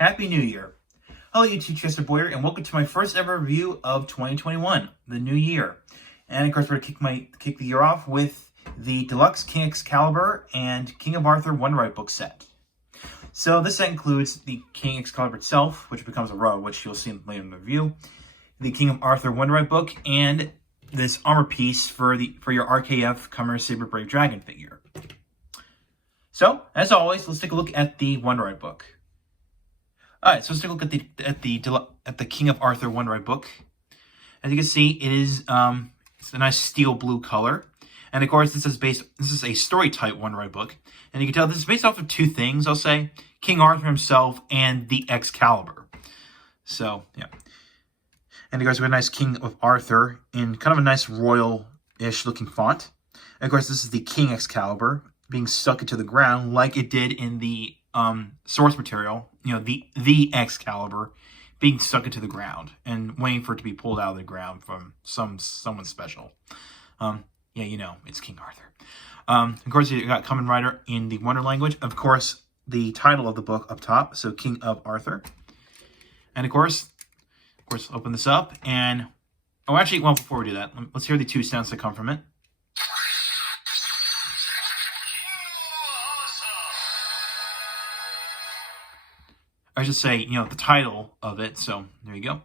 Happy New Year. Hello YouTube, Chester Boyer, and welcome to my first ever review of 2021, the new year. And of course, we're going to kick the year off with the Deluxe King Excalibur and King of Arthur Wonder book set. So this set includes the King Excalibur itself, which becomes a row, which you'll see later in the review, the King of Arthur Wonder book, and this armor piece for your RKF Kamen Saber Brave Dragon figure. So, as always, let's take a look at the Wonder book. Alright, so let's take a look at the King of Arthur Wonder book. As you can see, it is it's a nice steel blue color. And of course, this is a story type Wonder book. And you can tell this is based off of two things, I'll say. King Arthur himself and the Excalibur. So, yeah. And of course, we have a nice King of Arthur in kind of a nice royal-ish looking font. And of course, this is the King Excalibur being stuck into the ground like it did in the source material. You know, the Excalibur being stuck into the ground and waiting for it to be pulled out of the ground from someone special. Yeah, you know, it's King Arthur. Of course, you got Kamen Rider in the Wonder language. Of course, the title of the book up top, so King of Arthur. And of course, open this up and... Oh, actually, well, before we do that, let's hear the two sounds that come from it. I should say, you know, the title of it, so there you go.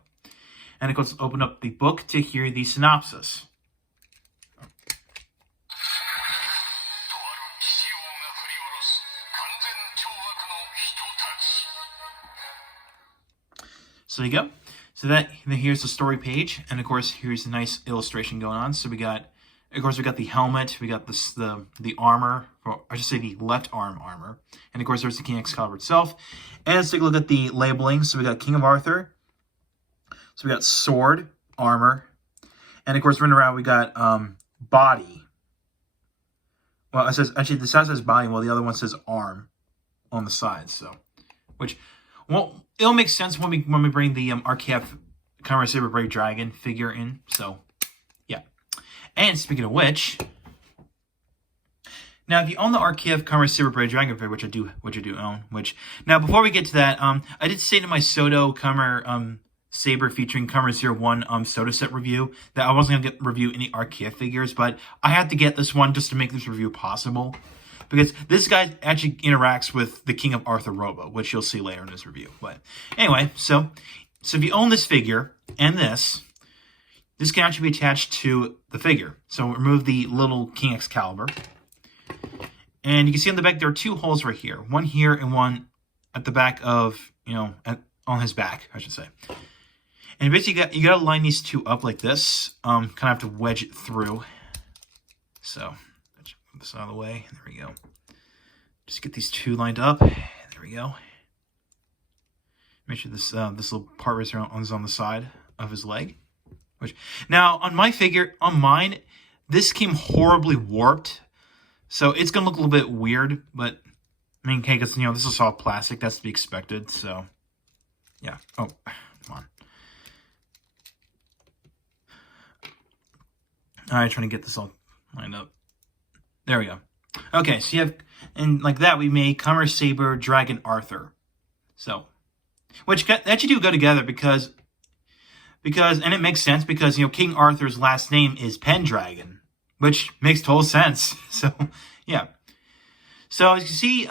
And of course, open up the book to hear the synopsis. So there you go. So here's the story page, and of course, here's a nice illustration going on. So we got the helmet, we got the armor, or I should say the left arm armor, and of course there's the King Excalibur itself. And let's take a look at the labeling. So we got King of Arthur, so we got sword, armor, and of course running around we got body. Well, it says actually this side says body, while the other one says arm on the side. So, well, it'll make sense when we bring the RKF Kamen Saber Brave Dragon figure in. So. And speaking of which, now if you own the RKF Kamen Saber Brave Dragon figure, which I do own, now before we get to that, I did say to my Soto Kamen Saber featuring Kamen 01 Soto set review that I wasn't gonna review any RKF figures, but I had to get this one just to make this review possible. Because this guy actually interacts with the King of Arthur Robo, which you'll see later in this review. But anyway, so if you own this figure and this can actually be attached to the figure. So remove the little King Excalibur. And you can see on the back there are two holes right here. One here and one at the back of, on his back, I should say. And basically you got to line these two up like this. Kind of have to wedge it through. So, let's move this out of the way. There we go. Just get these two lined up. There we go. Make sure this little part right here is on the side of his leg. Now, on mine, this came horribly warped. So it's going to look a little bit weird, but, I mean, okay, because, this is soft plastic. That's to be expected, so, yeah. Oh, come on. All right, trying to get this all lined up. There we go. Okay, so you have, and like that, we made Kamen Saber Dragon Arthur. So, which actually do go together because, and it makes sense because, King Arthur's last name is Pendragon, which makes total sense. So, yeah. So, as you can see,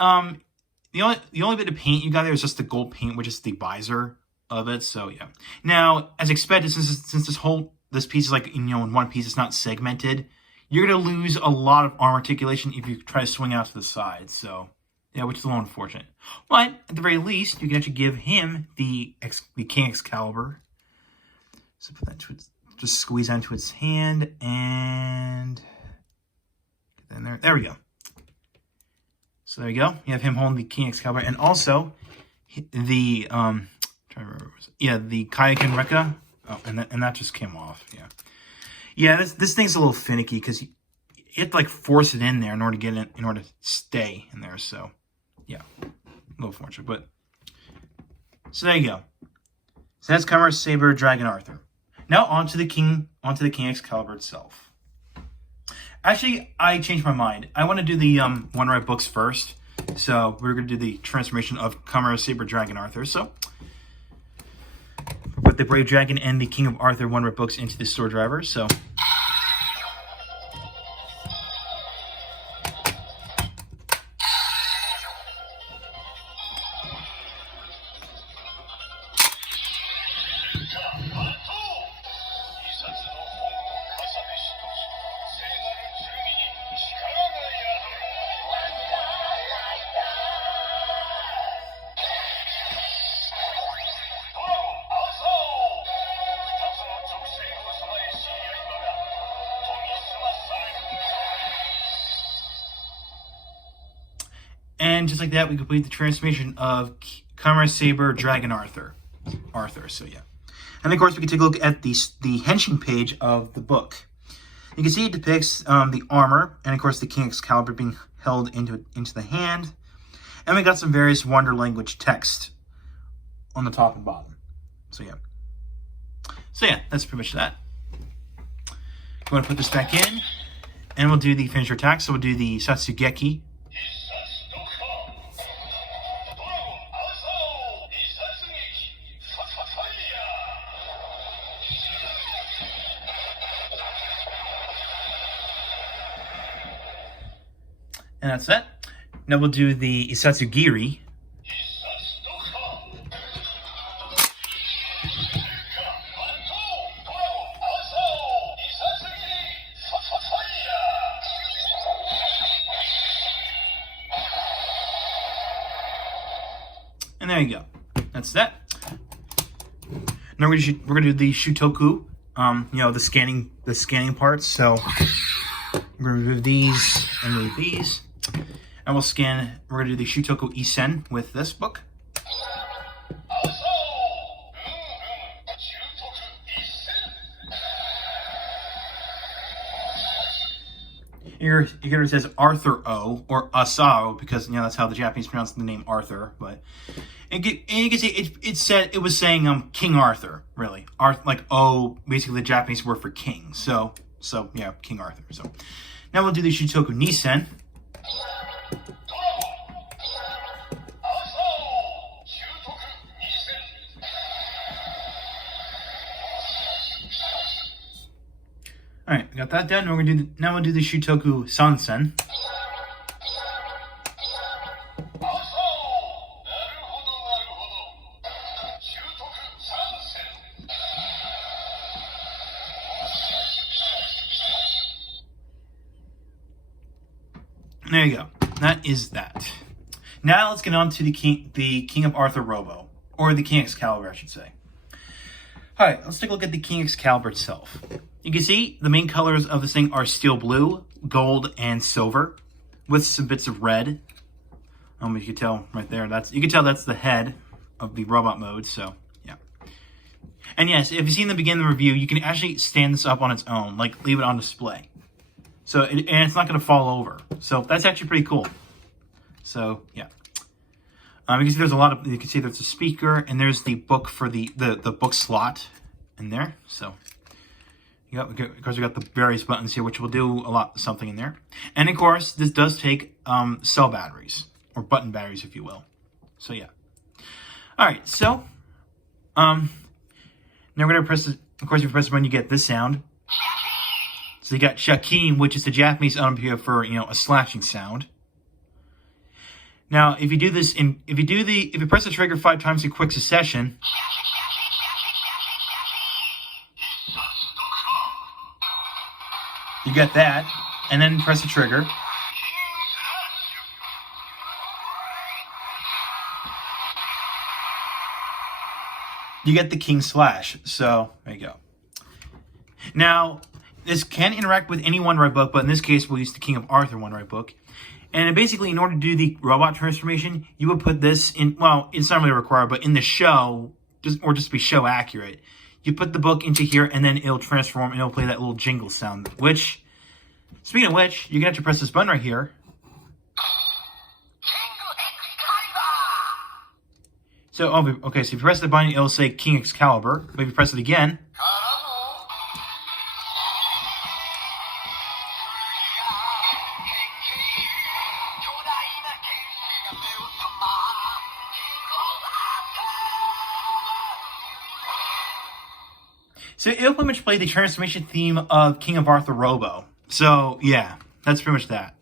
the only bit of paint you got there is just the gold paint, which is the visor of it. So, yeah. Now, as expected, since this piece is like, in one piece, it's not segmented, you're going to lose a lot of arm articulation if you try to swing out to the side. So, yeah, which is a little unfortunate. But, at the very least, you can actually give him the King Excalibur. So put that just squeeze onto its hand and get that in there. There we go. So there you go. You have him holding the King Excalibur, and also the trying to remember, the Kayakin Rekka. Oh, and that just came off. Yeah. This thing's a little finicky because you have to like force it in there in order to get it in order to stay in there. So yeah, a little fortunate, but so there you go. So that's Kamen Saber Dragon Arthur. Now onto the King Excalibur itself. Actually, I changed my mind. I want to do the Wonder books first. So we're going to do the transformation of Kamen, Saber, Dragon, Arthur. So put the Brave Dragon and the King of Arthur one-rip books into the store driver. So and just like that, we complete the transformation of Kamen, Saber, Dragon, Arthur. So yeah. And of course, we can take a look at the henshin page of the book. You can see it depicts the armor, and of course the King Excalibur being held into the hand. And we got some various Wonder language text on the top and bottom. So yeah, that's pretty much that. I'm going to put this back in, and we'll do the finisher attack. So we'll do the Satsugeki. And that's it. Now we'll do the Isatsugiri. And there you go. That's that. Now we're gonna do the Shutoku. The scanning parts. So we're gonna remove these and remove these. And we're going to do the Shutoku Isen with this book. Here it says Arthur O, or Asao, because that's how the Japanese pronounce the name Arthur. But and you can see it was saying King Arthur, really. Like O, basically the Japanese word for king. So yeah, King Arthur. So now we'll do the Shutoku Nisen. All right, we got that done. Now we'll do the Shutoku Sansen. There you go. That is that. Now let's get on to the King of Arthur Robo, or the King Excalibur, I should say. All right, let's take a look at the King Excalibur itself. You can see the main colors of this thing are steel blue, gold, and silver, with some bits of red. You can tell right there. You can tell that's the head of the robot mode. So yeah. And yes, if you've seen the beginning of the review, you can actually stand this up on its own, like leave it on display. So and it's not going to fall over. So that's actually pretty cool. So yeah. You can see there's you can see there's a speaker, and there's the book for the book slot in there. So. Of course, we got the various buttons here, which will do something in there. And of course, this does take cell batteries, or button batteries, if you will. So yeah. All right, so now we're gonna press this. Of course, you press it when you get this sound. So you got shakin, which is the Japanese onomatopoeia for a slashing sound. Now, if you do this if you press the trigger 5 times in quick succession. You get that, and then press the trigger. You get the King Slash. So, there you go. Now, this can interact with any one-ride book, but in this case, we'll use the King of Arthur one-ride book. And basically, in order to do the robot transformation, you would put this in, well, it's not really required, but in the show, just to be show accurate, you put the book into here, and then it'll transform, and it'll play that little jingle sound, which, speaking of which, you're going to have to press this button right here. So, okay, so if you press the button, it'll say King Excalibur. But if you press it again, So it'll pretty much play the transformation theme of King of Arthur Robo. So yeah, that's pretty much that.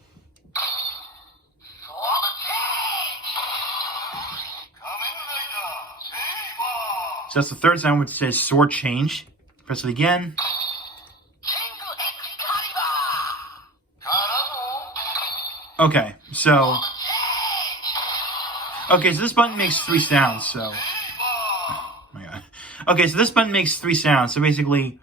So that's the third sound, which says sword change. Press it again. Okay, so this button makes 3 sounds, so oh my god. Okay, so this button makes 3 sounds. So basically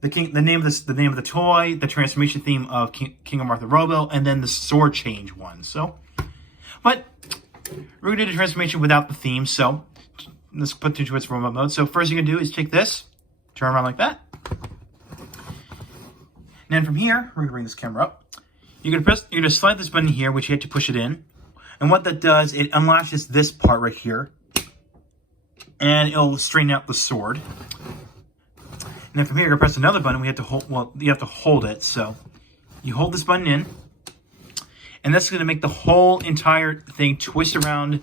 the name of the toy, the transformation theme of King of Arthur Robo, and then the sword change one. So but we're gonna do the transformation without the theme, so let's put it into its robot mode. So first you're gonna do is take this, turn around like that. And then from here, we're gonna bring this camera up. You're gonna slide this button here, which you have to push it in. And what that does, it unlatches this part right here. And it'll straighten out the sword. And then from here, you're gonna press another button. We have to hold, well, you have to hold it. So you hold this button in. And that's gonna make the whole entire thing twist around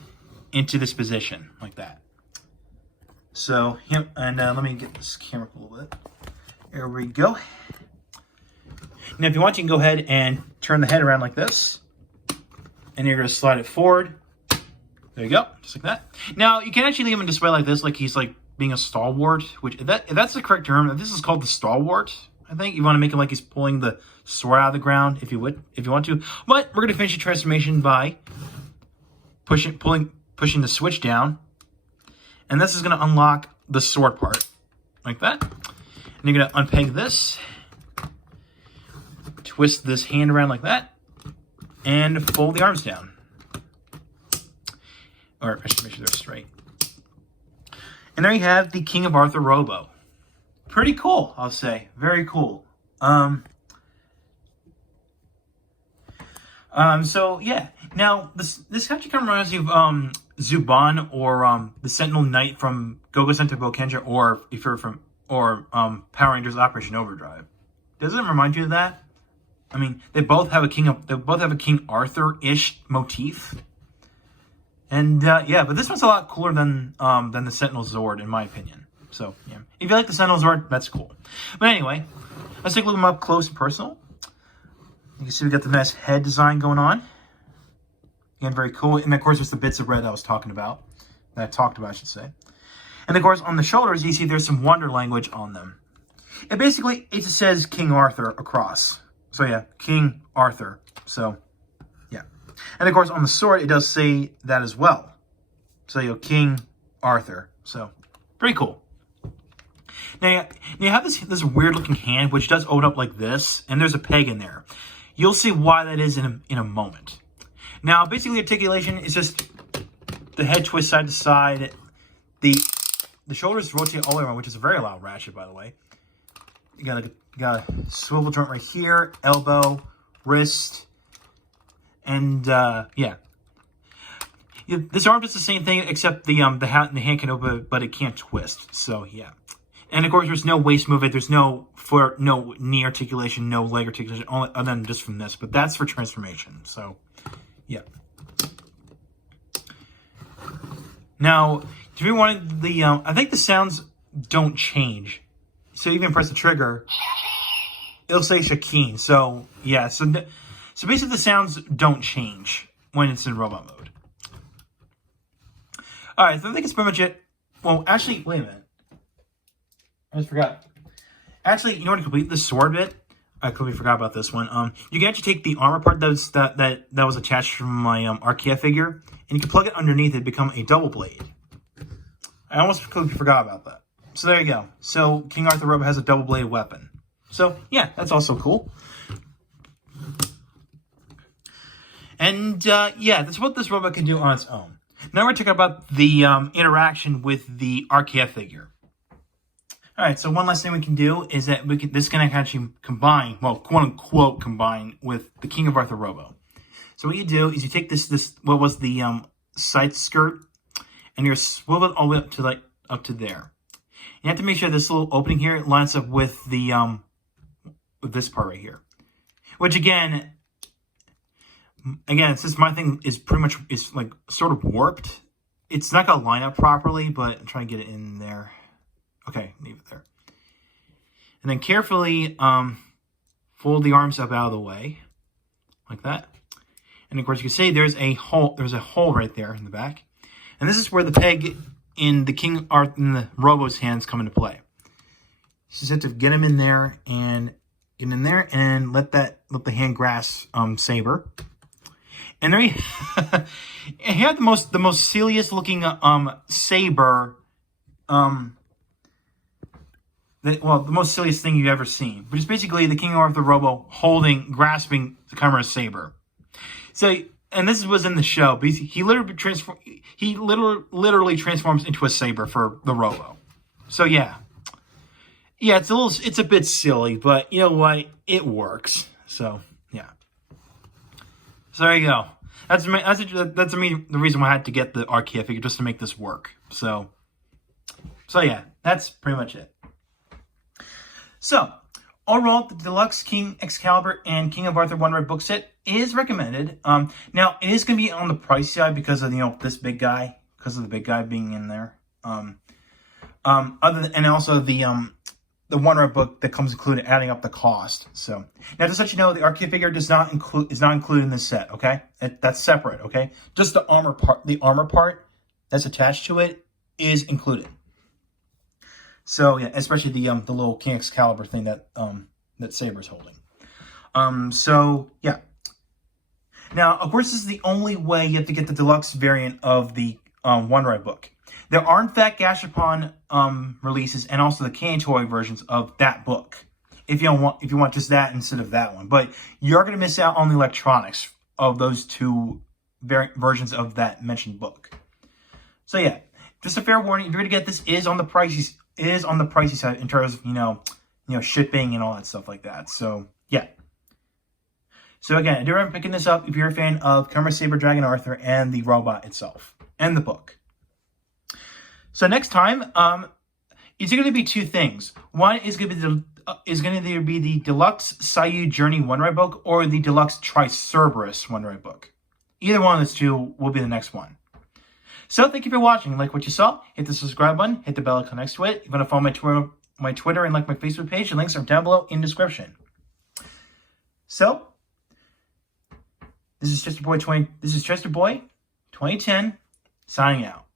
into this position, like that. So, and let me get this camera up a little bit. There we go. Now, if you want, you can go ahead and turn the head around like this. And you're going to slide it forward. There you go, just like that. Now, you can actually leave him display like this, like he's like being a stalwart. Which, if that's the correct term, this is called the stalwart. I think you want to make him like he's pulling the sword out of the ground, if you want to. But we're going to finish the transformation by pushing the switch down. And this is going to unlock the sword part, like that. And you're going to unpeg this. Twist this hand around like that, and fold the arms down. Or I should make sure they're straight. And there you have the King of Arthur Robo. Pretty cool, I'll say. Very cool. So yeah. Now this actually kind of reminds me of Zuban or the Sentinel Knight from Go-Go Sentai Bokenja, or if you're from Power Rangers Operation Overdrive. Doesn't it remind you of that? I mean, they both have a King Arthur-ish motif, and yeah, but this one's a lot cooler than the Sentinel Zord, in my opinion. So yeah, if you like the Sentinel Zord, that's cool. But anyway, let's take a look at them up close and personal. You can see we got the nice head design going on. Again, very cool. And of course, there's the bits of red I was talking about, I should say. And of course, on the shoulders, you see there's some Wonder language on them. And basically, it just says King Arthur across. So yeah, King Arthur. So yeah. And of course on the sword it does say that as well. So King Arthur. So pretty cool. Now you have this weird looking hand which does open up like this, and there's a peg in there. You'll see why that is in a moment. Now basically articulation is just the head twist side to side. The shoulders rotate all the way around, which is a very loud ratchet, by the way. You got a swivel joint right here, elbow, wrist, and yeah. This arm does the same thing, except the hand can open, but it can't twist. So yeah. And of course, there's no waist movement. There's no knee articulation, no leg articulation, other than just from this. But that's for transformation. So yeah. Now, if you wanted I think the sounds don't change. So even press the trigger, it'll say Shakeen. So yeah, so basically the sounds don't change when it's in robot mode. All right, so I think it's pretty much it. Well, actually, wait a minute. I just forgot. Actually, you know what? To complete the sword bit, I completely forgot about this one. You can actually take the armor part that was attached from my RKF figure, and you can plug it underneath it to become a double blade. I almost completely forgot about that. So there you go. So King Arthur Robo has a double-bladed weapon. So yeah, that's also cool. And yeah, that's what this robot can do on its own. Now we're talking about the interaction with the RKF figure. All right, so one last thing we can do is that this can actually combine, well, quote-unquote combine, with the King of Arthur Robo. So what you do is you take this what was the side skirt, and you're swivel it all the way up to there. You have to make sure this little opening here lines up with the with this part right here. Which again, since my thing is pretty much like sort of warped, it's not gonna line up properly. But I'm trying to get it in there. Okay, leave it there. And then carefully fold the arms up out of the way, like that. And of course, you can see there's a hole. There's a hole right there in the back, and this is where the peg in the King Arthur in the Robo's hands come into play. You just have to get him in there and get in there, and let the hand grasp Saber. And there he had the most silliest looking Saber. The most silliest thing you've ever seen. But it's basically the King Arthur Robo grasping the camera's saber. So, and this was in the show. But he literally transforms into a saber for the Robo. So yeah, it's a bit silly, but you know what? It works. So yeah. So there you go. That's the reason why I had to get the arcade figure, just to make this work. So yeah, that's pretty much it. So, overall, the Deluxe King Excalibur and King of Arthur One Red book set is recommended. Now, it is going to be on the pricey side because of, this big guy, because of the big guy being in there. And also the One Red book that comes included, adding up the cost. So, now just to let you know, the arcade figure is not included in this set. Okay, that's separate. Okay, just the armor part that's attached to it is included. So yeah, especially the little King Excalibur thing that Saber's holding. So yeah. Now, of course, this is the only way you have to get the deluxe variant of the One Red book. There are in fact Gashapon releases and also the Can Toy versions of that book. If you want just that instead of that one, but you're going to miss out on the electronics of those two versions of that mentioned book. So yeah, just a fair warning: if you're going to get this, it is on the pricey side in terms of shipping and all that stuff like that. So yeah. So again, I do recommend picking this up if you're a fan of Kamen Saber Dragon Arthur and the robot itself and the book. So next time, it's going to be two things. One is going to be the Deluxe Sayu Journey One Red book or the Deluxe Tricerberus One Red book. Either one of those two will be the next one. So thank you for watching. Like what you saw, hit the subscribe button, hit the bell icon next to it. If you want to follow my Twitter and like my Facebook page, the links are down below in the description. So this is Chester Boy 2010 signing out.